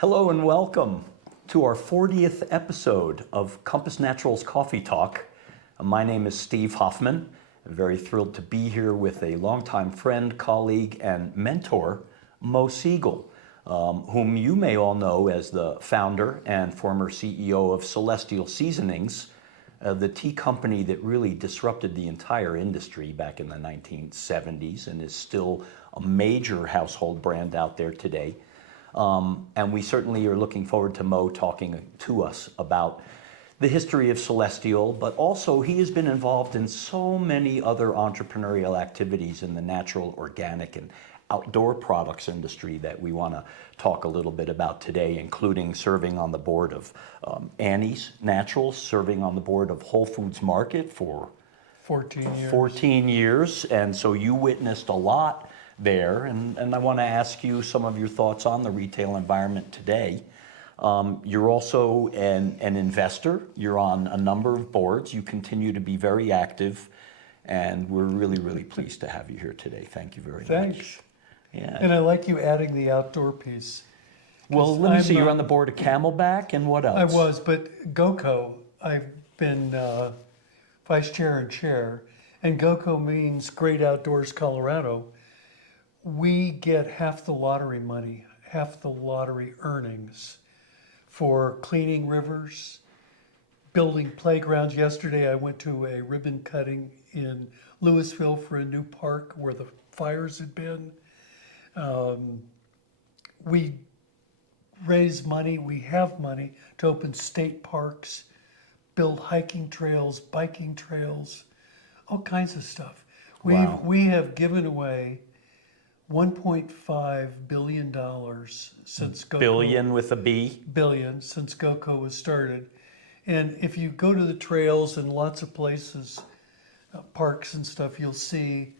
Hello and welcome to our 40th episode of Compass Naturals Coffee Talk. My name is Steve Hoffman. I'm very thrilled to be here with a longtime friend, colleague, and mentor, Mo Siegel, whom you may all know as the founder and former CEO of Celestial Seasonings, the tea company that really disrupted the entire industry back in the 1970s and is still a major household brand out there today. And we certainly are looking forward to Mo talking to us about the history of Celestial, but also he has been involved in so many other entrepreneurial activities in the natural, organic, and outdoor products industry that we want to talk a little bit about today, including serving on the board of Annie's Naturals, serving on the board of Whole Foods Market for 14 years. And so you witnessed a lot there, and I want to ask you some of your thoughts on the retail environment today. You're also an investor. You're on a number of boards. You continue to be very active, and we're really pleased to have you here today. Thank you very much. Thanks. Yeah. And I like you adding the outdoor piece. Well, let me see. You're on the board of Camelback, and what else? I was, but GOCO, I've been vice chair and chair, and GOCO means Great Outdoors Colorado. We get half the lottery money, half the lottery earnings for cleaning rivers, building playgrounds. Yesterday I went to a ribbon cutting in Louisville for a new park where the fires had been. We raise money, we have money to open state parks, build hiking trails, biking trails, all kinds of stuff. Wow. We have given away $1.5 billion since GOCO. Billion with a B? Billion since GOCO was started. And if you go to the trails and lots of places, parks and stuff, you'll see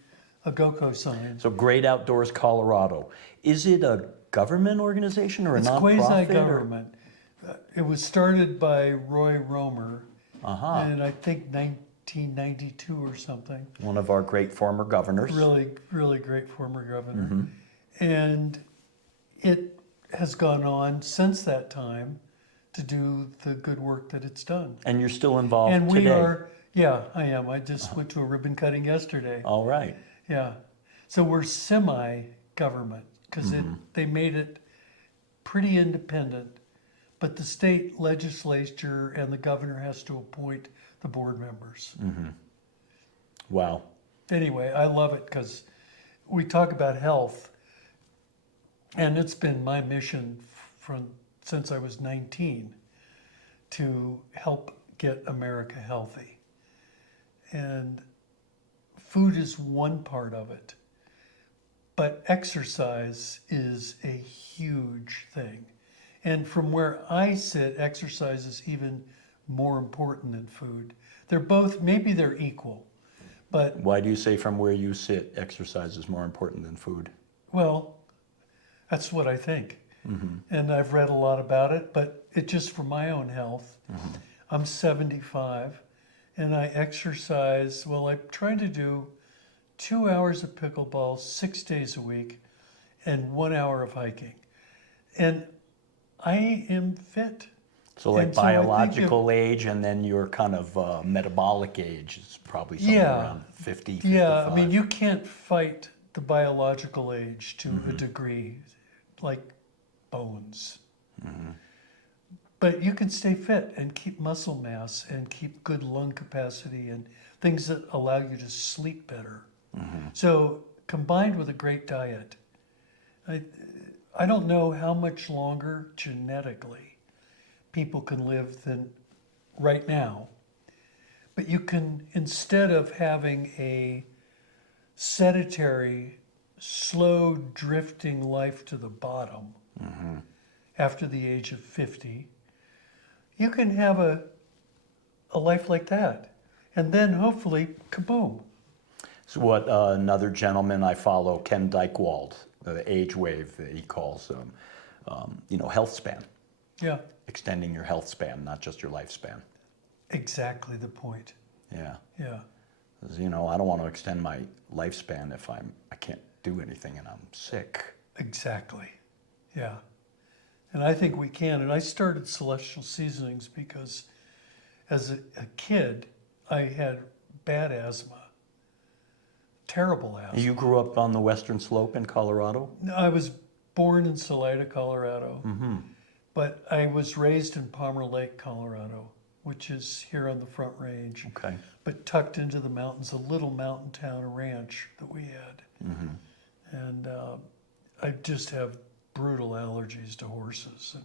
a GOCO sign. So Great Outdoors Colorado. Is it a government organization or a It's nonprofit? quasi-government. It was started by Roy Romer, and I think 1992 or something. One of our great former governors. Really great former governor. And it has gone on since that time to do the good work that it's done. And you're still involved And today? we are, yeah, I am. I just went to a ribbon cutting yesterday. All right. Yeah. So we're semi-government because they made it pretty independent, but the state legislature and the governor has to appoint the board members. Wow. Anyway, I love it because we talk about health, and it's been my mission since I was 19 to help get America healthy. And food is one part of it, but exercise is a huge thing. And from where I sit, exercise is even more important than food. They're both, maybe they're equal, but... Why do you say from where you sit, exercise is more important than food? Well, that's what I think. And I've read a lot about it, but it just for my own health. I'm 75 and I exercise, well, I try to do 2 hours of pickleball 6 days a week and 1 hour of hiking. And I am fit. So like And so I think biological age and then your kind of metabolic age is probably somewhere around 50, 55. Yeah, I mean, you can't fight the biological age to a degree, like bones. But you can stay fit and keep muscle mass and keep good lung capacity and things that allow you to sleep better. So combined with a great diet, I don't know how much longer genetically people can live than right now. But you can, instead of having a sedentary, slow drifting life to the bottom after the age of 50, you can have a life like that. And then hopefully, kaboom. So what another gentleman I follow, Ken Dykewald, the age wave that he calls, health span. Yeah, Extending your health span, not just your lifespan. exactly the point. Yeah. Yeah. 'Cause, I don't want to extend my lifespan if I can't do anything and I'm sick. Exactly. Yeah. And I think we can. And I started Celestial Seasonings because as a kid, I had bad asthma, terrible asthma. You grew up on the Western Slope in Colorado? I was born in Salida, Colorado, but I was raised in Palmer Lake, Colorado, which is here on the Front Range, Okay. but tucked into the mountains, a little mountain town, a ranch that we had. And I just have brutal allergies to horses. And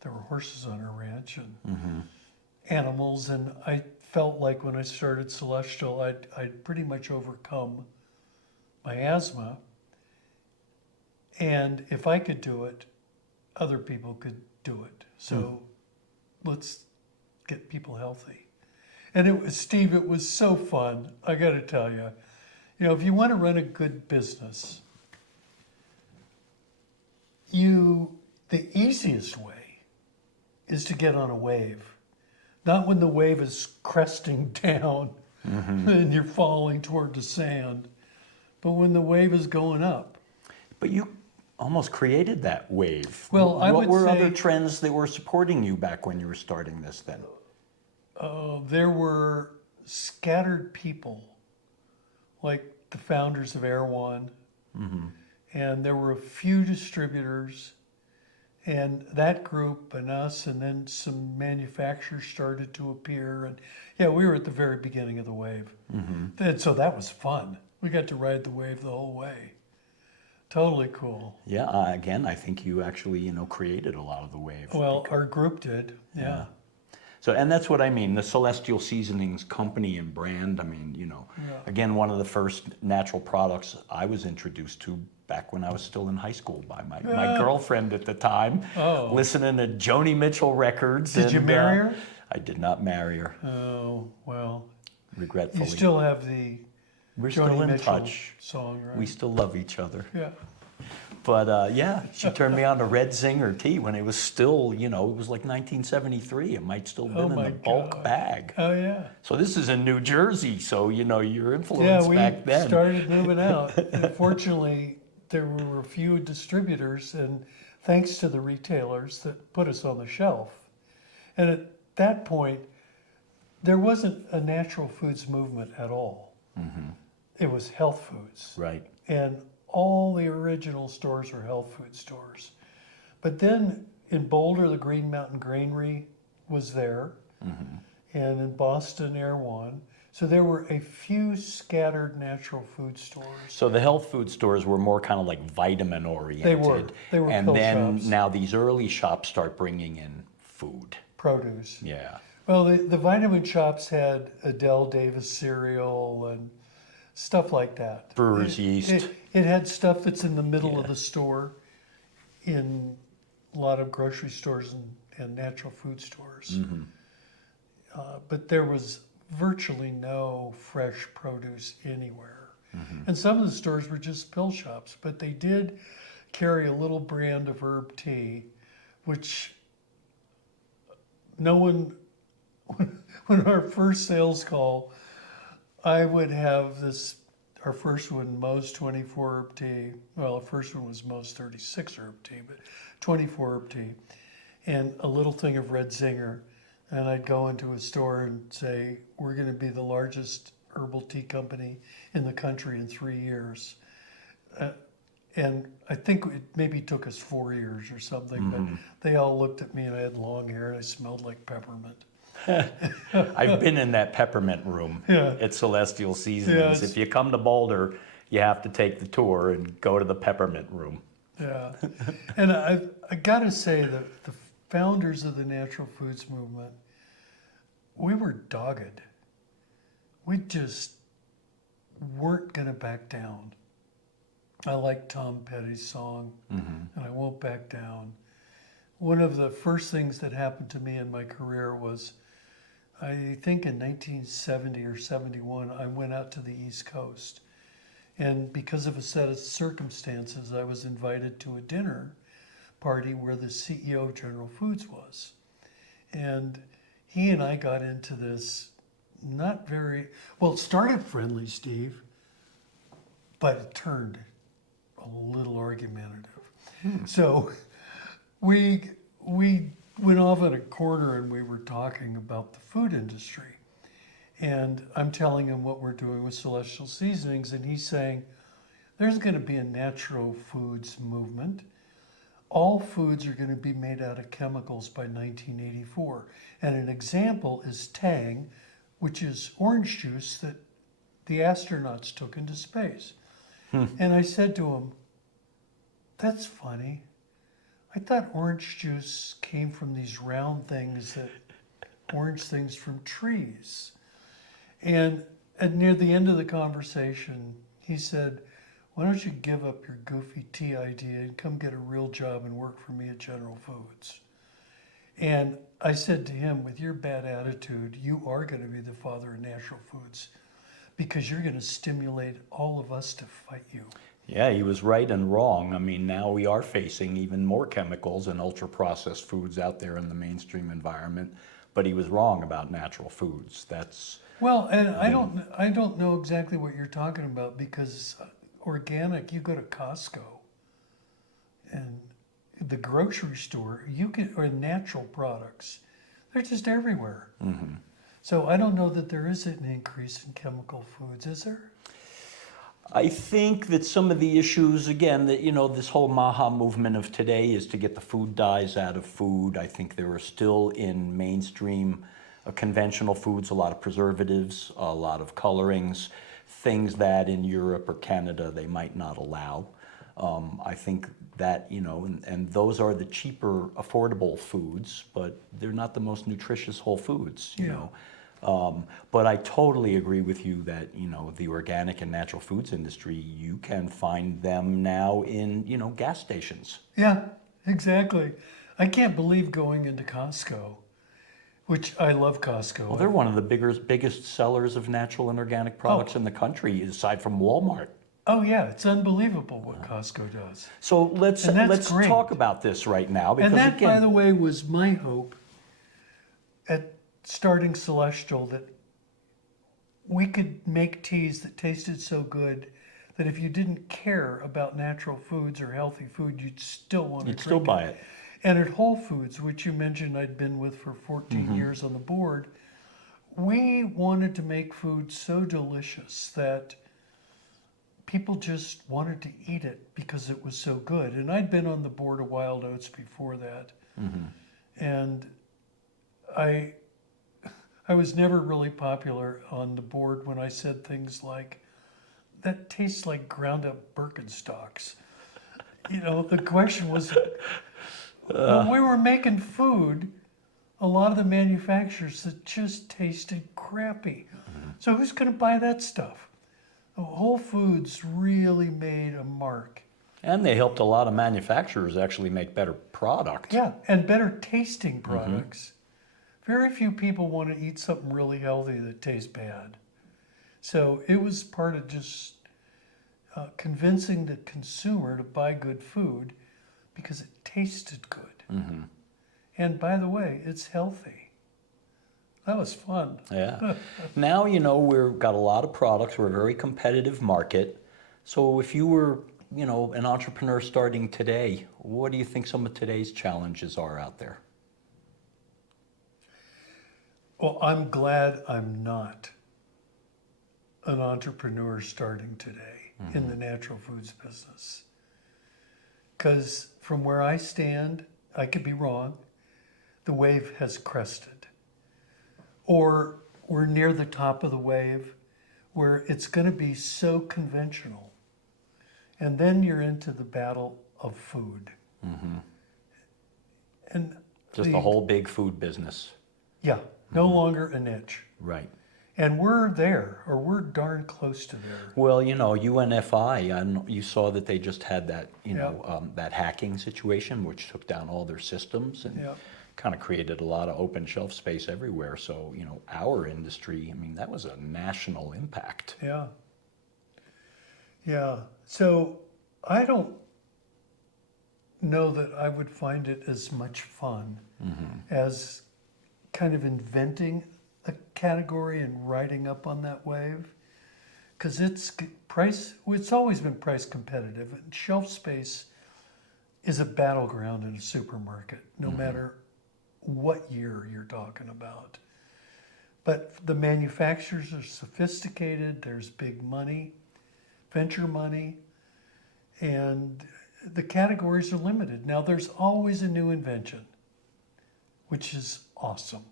there were horses on our ranch and animals. And I felt like when I started Celestial, I'd pretty much overcome my asthma. And if I could do it, other people could do it. So let's get people healthy. And it was, Steve, it was so fun. I got to tell you, if you want to run a good business, the easiest way is to get on a wave. Not when the wave is cresting down and you're falling toward the sand, but when the wave is going up. But you almost created that wave. Well, I what would were say- other trends that were supporting you back when you were starting this then? There were scattered people, like the founders of Air One, and there were a few distributors, and that group and us, and then some manufacturers started to appear, and yeah, we were at the very beginning of the wave. And so that was fun. We got to ride the wave the whole way. Totally cool. Yeah, again, I think you actually, created a lot of the wave. Well, our group did, yeah. So, and that's what I mean, the Celestial Seasonings company and brand, again, one of the first natural products I was introduced to back when I was still in high school by my girlfriend at the time, listening to Joni Mitchell records. Did you marry her? I did not marry her, Oh, well, regretfully. you still have the We're Joni still in Mitchell touch. song, right? We still love each other. Yeah. But she turned me on to Red Zinger tea when it was still, it was like 1973. It might still have been in my the bulk God. bag. Oh, yeah. So this is in New Jersey, so your influence Yeah, we back then. started moving out. And fortunately, there were a few distributors, and thanks to the retailers that put us on the shelf. And at that point, there wasn't a natural foods movement at all. It was health foods. Right. And all the original stores were health food stores. But then in Boulder, the Green Mountain Granary was there, and in Boston, Air One. So there were a few scattered natural food stores. So the health food stores were more kind of like vitamin oriented. They were and pill then shops. now these early shops start bringing in food. Produce. Yeah. Well, the vitamin shops had Adele Davis cereal and stuff like that. Brewer's yeast. It had stuff that's in the middle of the store in a lot of grocery stores and natural food stores. But there was virtually no fresh produce anywhere. And some of the stores were just pill shops, but they did carry a little brand of herb tea, which no one, when our first sales call, I would have this, our first one, Moe's 24 herb tea. Well, the first one was Moe's 36 herb tea, but 24 herb tea, and a little thing of Red Zinger. And I'd go into a store and say, we're going to be the largest herbal tea company in the country in 3 years. And I think it maybe took us 4 years or something, but they all looked at me and I had long hair and I smelled like peppermint. I've been in that peppermint room at Celestial Seasonings. If you come to Boulder, you have to take the tour and go to the peppermint room. Yeah. And I got to say that the founders of the natural foods movement, we were dogged. We just weren't going to back down. I like Tom Petty's song, and I won't back down. One of the first things that happened to me in my career was, I think in 1970 or 71, I went out to the East Coast. And because of a set of circumstances, I was invited to a dinner party where the CEO of General Foods was. And he and I got into this not very, well, it started friendly, Steve, but it turned a little argumentative. So we went off at a corner and we were talking about the food industry. And I'm telling him what we're doing with Celestial Seasonings, and he's saying there's going to be a natural foods movement. All foods are going to be made out of chemicals by 1984. And an example is Tang, which is orange juice that the astronauts took into space. And I said to him, that's funny. I thought orange juice came from these round things orange things from trees. And near the end of the conversation, he said, why don't you give up your goofy tea idea and come get a real job and work for me at General Foods? And I said to him, with your bad attitude, you are going to be the father of natural foods because you're going to stimulate all of us to fight you. Yeah, he was right and wrong. I mean, now we are facing even more chemicals and ultra-processed foods out there in the mainstream environment, but he was wrong about natural foods. That's Well, and I don't know exactly what you're talking about because organic, you go to Costco and the grocery store, or natural products, they're just everywhere. So I don't know that there is an increase in chemical foods, is there? I think that some of the issues, again, that this whole MAHA movement of today is to get the food dyes out of food. I think there are still in mainstream conventional foods a lot of preservatives, a lot of colorings, things that in Europe or Canada they might not allow. I think that, and those are the cheaper, affordable foods, but they're not the most nutritious whole foods, you know. But I totally agree with you that, the organic and natural foods industry, you can find them now in, gas stations. Yeah, exactly. I can't believe going into Costco, which I love Costco. Well, they're one of the biggest sellers of natural and organic products in the country, aside from Walmart. Oh yeah, it's unbelievable what Costco does. So let's great. talk about this right now, because And that, again, by the way, was my hope at starting Celestial, that we could make teas that tasted so good that if you didn't care about natural foods or healthy food, you'd still want to drink still buy it. And at Whole Foods, which you mentioned I'd been with for 14 years on the board, we wanted to make food so delicious that people just wanted to eat it because it was so good. And I'd been on the board of Wild Oats before that. And I was never really popular on the board when I said things like, that tastes like ground up Birkenstocks. The question was, when we were making food, a lot of the manufacturers that just tasted crappy. So who's going to buy that stuff? Whole Foods really made a mark. And they helped a lot of manufacturers actually make better product. Yeah, and better tasting products. Very few people want to eat something really healthy that tastes bad. So it was part of just convincing the consumer to buy good food because it tasted good. And by the way, it's healthy. That was fun. Yeah. Now, we've got a lot of products. We're a very competitive market. So if you were, an entrepreneur starting today, what do you think some of today's challenges are out there? Well, I'm glad I'm not an entrepreneur starting today in the natural foods business. Because from where I stand, I could be wrong, the wave has crested. Or we're near the top of the wave where it's going to be so conventional. And then you're into the battle of food. And Just the whole big food business. Yeah, no longer a niche. Right. And we're there, or we're darn close to there. Well, UNFI, you saw that they just had that, that hacking situation, which took down all their systems and kind of created a lot of open shelf space everywhere. So, our industry, that was a national impact. Yeah. Yeah. So I don't know that I would find it as much fun as kind of inventing a category and riding up on that wave, because it's always been price competitive, and shelf space is a battleground in a supermarket, no matter what year you're talking about. But the manufacturers are sophisticated, there's big money, venture money, and the categories are limited. Now, there's always a new invention, which is awesome.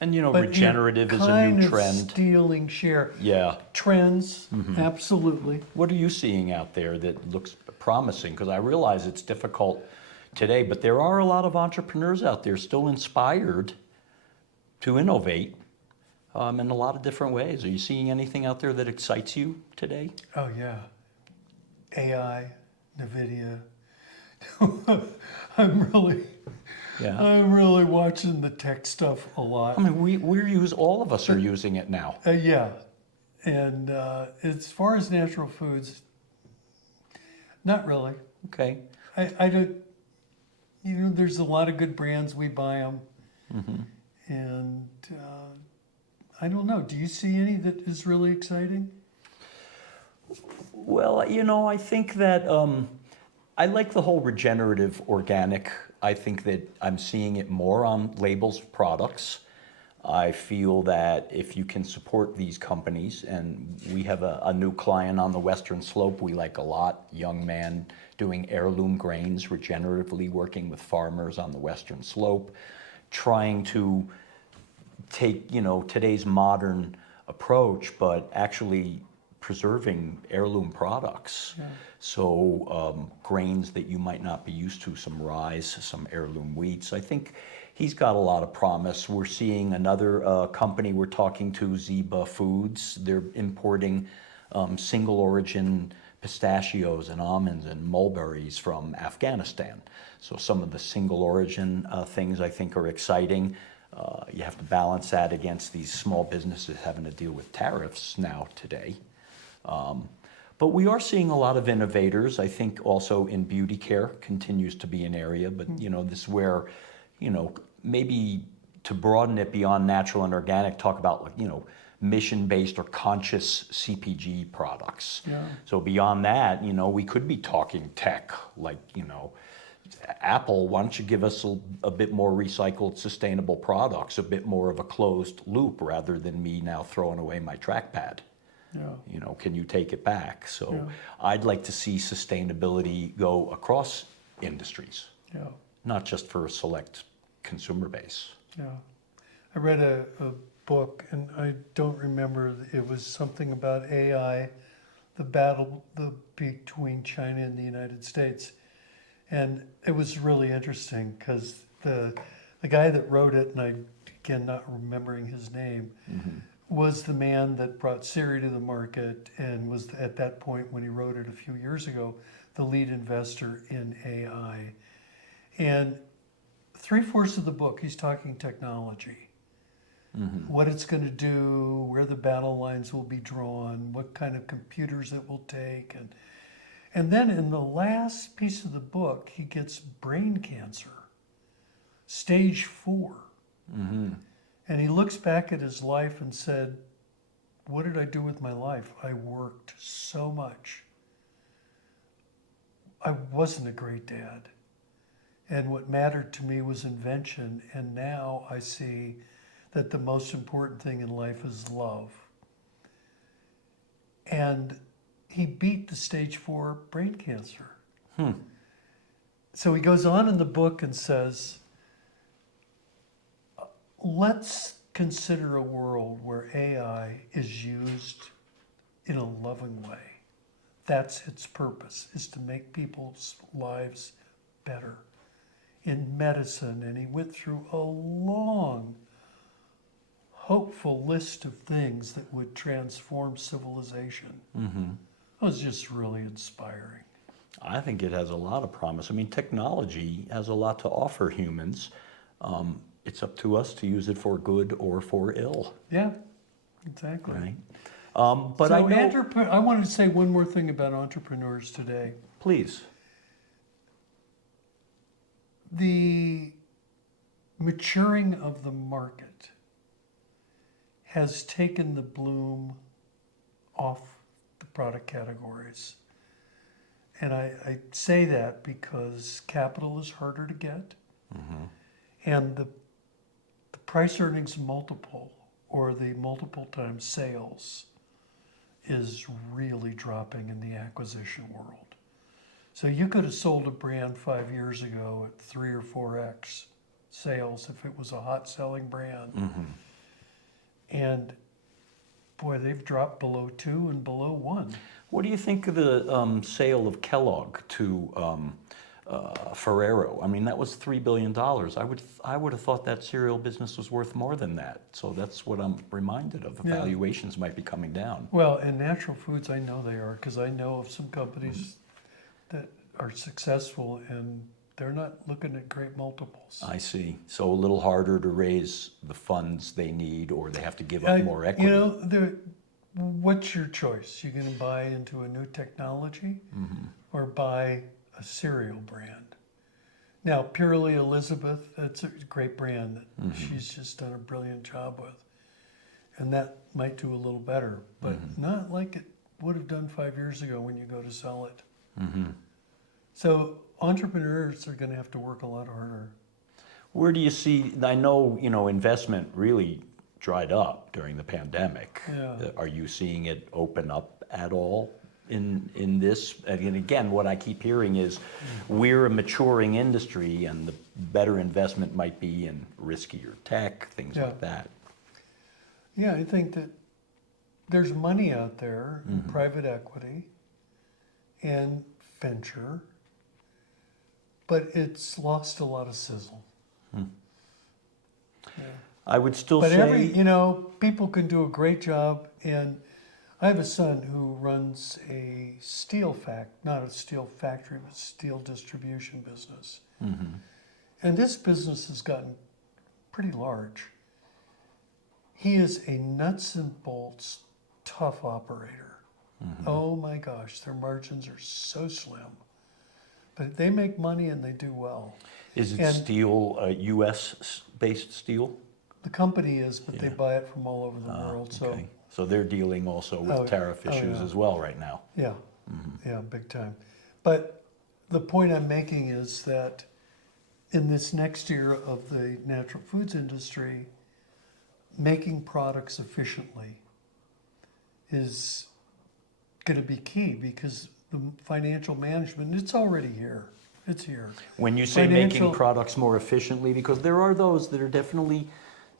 And you know, But regenerative you're is a kind new of trend. stealing share. Yeah. Trends, absolutely. What are you seeing out there that looks promising? Because I realize it's difficult today, but there are a lot of entrepreneurs out there still inspired to innovate in a lot of different ways. Are you seeing anything out there that excites you today? Oh yeah, AI, NVIDIA. I'm really, Yeah. I'm really watching the tech stuff a lot. I mean, all of us are using it now. Yeah, and as far as natural foods, not really. Okay. I don't. You know, there's a lot of good brands. We buy them, and I don't know. Do you see any that is really exciting? Well, you know, I think that I like the whole regenerative organic. I think that I'm seeing it more on labels of products. I feel that if you can support these companies, and we have a new client on the Western Slope we like a lot, young man doing heirloom grains, regeneratively working with farmers on the Western Slope, trying to take, you know, today's modern approach, but actually preserving heirloom products. Yeah. So grains that you might not be used to, some rye, some heirloom wheats. I think he's got a lot of promise. We're seeing another company we're talking to, Zeba Foods. They're importing single origin pistachios and almonds and mulberries from Afghanistan. So some of the single origin things I think are exciting. You have to balance that against these small businesses having to deal with tariffs now today. But we are seeing a lot of innovators. I think also in beauty care continues to be an area, but you know, this is where, you know, maybe to broaden it beyond natural and organic, talk about, like, you know, mission-based or conscious CPG products. Yeah. So beyond that, you know, we could be talking tech, like, you know, Apple, why don't you give us a bit more recycled, sustainable products, a bit more of a closed loop rather than me now throwing away my trackpad? Yeah. You know, can you take it back? So Yeah. I'd like to see sustainability go across industries, Yeah. not just for a select consumer base. Yeah. I read a book, and I don't remember. It was something about AI, the battle between China and the United States. And it was really interesting because the guy that wrote it, and I, again, not remembering his name, was the man that brought Siri to the market and was at that point, when he wrote it a few years ago, the lead investor in AI. And 3/4 of the book, he's talking technology, what it's going to do, where the battle lines will be drawn, what kind of computers it will take. And then in the last piece of the book, he gets brain cancer, stage 4. And he looks back at his life and said, what did I do with my life? I worked so much. I wasn't a great dad. And what mattered to me was invention. And now I see that the most important thing in life is love. And he beat the stage 4 brain cancer. So he goes on in the book and says, let's consider a world where AI is used in a loving way. That's its purpose, is to make people's lives better. In medicine, and he went through a long, hopeful list of things that would transform civilization. It was just really inspiring. I think it has a lot of promise. I mean, technology has a lot to offer humans. It's up to us to use it for good or for ill, Yeah, exactly. right? But So I know, I wanted to say one more thing about entrepreneurs today. please. The maturing of the market has taken the bloom off the product categories. And I say that because capital is harder to get, and the price earnings multiple, or the multiple times sales, is really dropping in the acquisition world. So you could have sold a brand 5 years ago at 3 or 4x sales if it was a hot selling brand. And boy, they've dropped below 2 and below 1. What do you think of the sale of Kellogg to Ferrero? I mean, that was $3 billion. I would have thought that cereal business was worth more than that. So that's what I'm reminded of. The Yeah. valuations might be coming down. Well, in natural foods, I know they are, because I know of some companies that are successful and they're not looking at great multiples. I see. So a little harder to raise the funds they need, or they have to give up more equity. You know, what's your choice? You're going to buy into a new technology or buy a cereal brand? Now, Purely Elizabeth, that's a great brand that she's just done a brilliant job with. And that might do a little better, but not like it would have done 5 years ago when you go to sell it. So entrepreneurs are going to have to work a lot harder. Where do you see, I know, investment really dried up during the pandemic. Yeah. Are you seeing it open up at all in this? And again, what I keep hearing is we're a maturing industry and the better investment might be in riskier tech, things like that. Yeah, I think that there's money out there in private equity and venture, but it's lost a lot of sizzle. Yeah. I would still But say... people can do a great job, and I have a son who runs a not a steel factory, but steel distribution business. And this business has gotten pretty large. He is a nuts and bolts, tough operator. Oh my gosh, their margins are so slim. But they make money and they do well. Is it steel, US-based steel? The company is, but they buy it from all over the world. Okay. So they're dealing also with tariff issues as well right now. Yeah, yeah, big time. But the point I'm making is that in this next era of the natural foods industry, making products efficiently is going to be key, because the financial management, it's already here. It's here. When you say making products more efficiently, because there are those that are definitely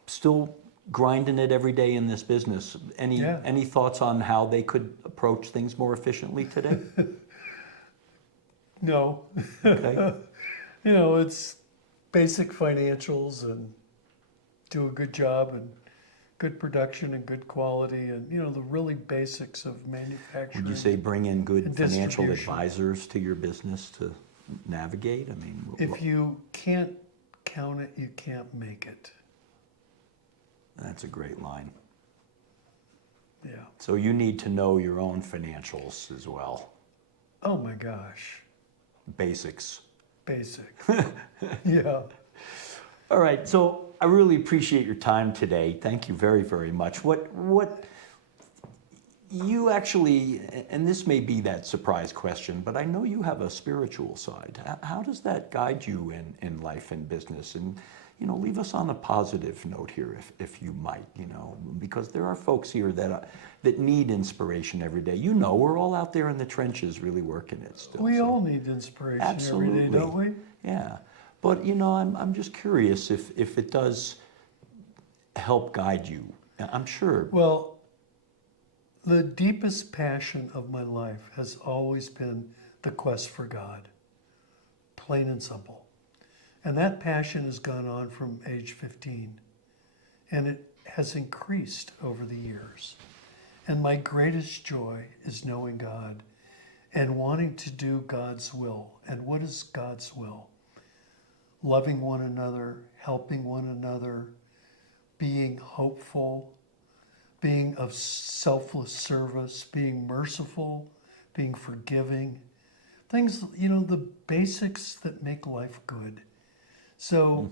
still grinding it every day in this business. Any thoughts on how they could approach things more efficiently today? No. Okay. It's basic financials and do a good job and good production and good quality and, the really basics of manufacturing. Would you say bring in good financial distribution. advisors to your business to navigate? I mean, If you can't count it, you can't make it. that's a great line. Yeah. So you need to know your own financials as well. Oh my gosh. Basics. Basic. Yeah. All right, so I really appreciate your time today. Thank you very, very much. What you actually, and this may be that surprise question, but I know you have a spiritual side. How does that guide you in life and business? And, leave us on a positive note here, if you might, because there are folks here that need inspiration every day. We're all out there in the trenches really working it still. We all need inspiration every day, don't we? Yeah. But, I'm just curious if it does help guide you. I'm sure. Well, the deepest passion of my life has always been the quest for God, plain and simple. And that passion has gone on from age 15, and it has increased over the years. And my greatest joy is knowing God and wanting to do God's will. And what is God's will? Loving one another, helping one another, being hopeful, being of selfless service, being merciful, being forgiving. Things, the basics that make life good. So,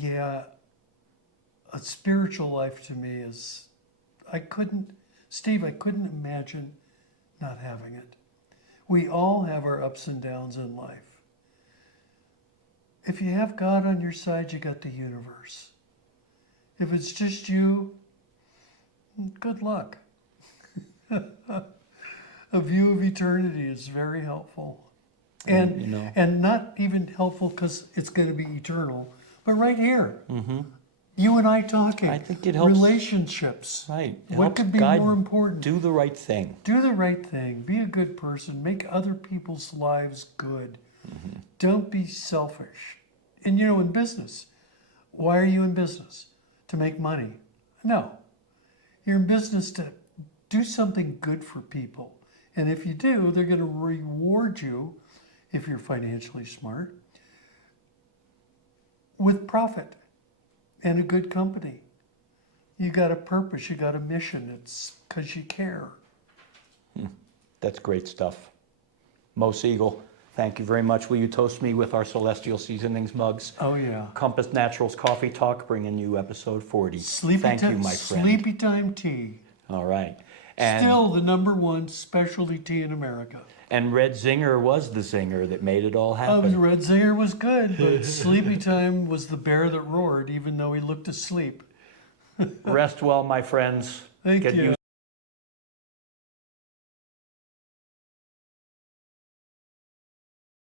yeah, a spiritual life to me is, I couldn't imagine not having it. We all have our ups and downs in life. If you have God on your side, you got the universe. If it's just you, good luck. A view of eternity is very helpful. And not even helpful because it's going to be eternal, but right here. You and I talking. I think it helps. Relationships. Right. It What helps could be guide, more important? do the right thing. Do the right thing. Be a good person. Make other people's lives good. Don't be selfish. And in business, why are you in business? To make money? No. You're in business to do something good for people. And if you do, they're going to reward you, if you're financially smart, with profit and a good company. You got a purpose, you got a mission. It's because you care. That's great stuff. Mo Siegel, thank you very much. Will you toast me with our Celestial Seasonings mugs? Oh, yeah. Compass Naturals Coffee Talk, bringing you episode 40. Thank you, my friend. Sleepy time tea. All right. And, Still the #1 specialty tea in America. and Red Zinger was the zinger that made it all happen. Red Zinger was good, but Sleepy Time was the bear that roared, even though he looked asleep. Rest well, my friends. Thank Get you.